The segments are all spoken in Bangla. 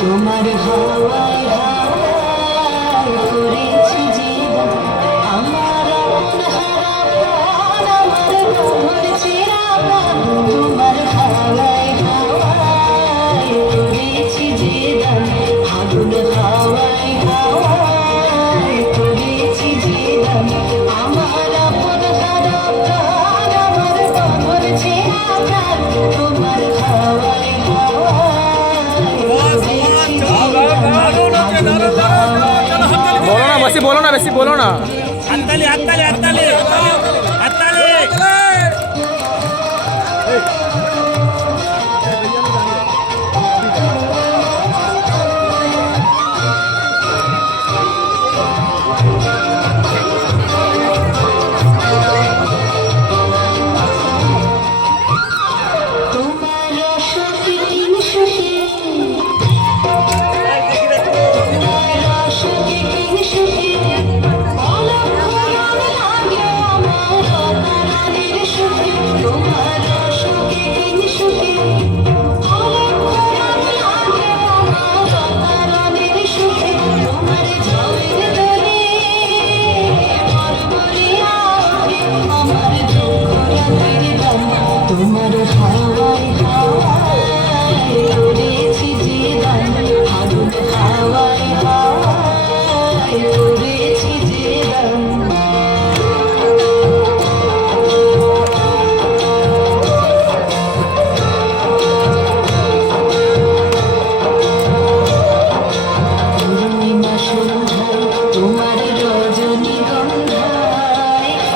তোমার হাওয়ায় হাওয়ায় করেছি জীবন আমার আপন হারা প্রাণ আমার বন্ধুর চেরা প্রাণ তোমার হাওয়ায় হাওয়ায় করেছি জীবন ফাগুন হাওয়ায় হাওয়ায় করেছি জীবন আমার আপন হারা প্রাণ আমার বন্ধুর চেরা প্রাণ তোমার হাওয়ায় बोलो ना बेसी बोलो ना बेसी बोलो ना हातताली हातताली हातताली हातताली তোমার হাওয়ায় হাওয়ায় করেছি জীবন ফাগুন হাওয়ায় হাওয়ায় করেছি জীবন পূর্ণিমা সন্ধ্যায় তোমার রজনীগন্ধায়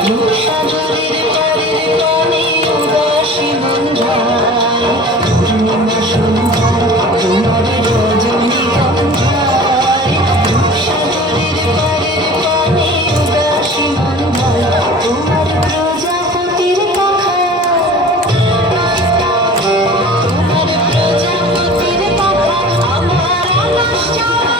রূপসাগরের পাড়ের পানে উদাসী বন্ধায় পূর্ণিমা সন্ধ্যায় তোমার রজনীগন্ধায় রূপসাগরের পাড়ের পানে উদাসী বন্ধায় তোমার প্রজাপতির পাখা তোমার প্রজাপতির পাখা আমার আকাশ চাওয়া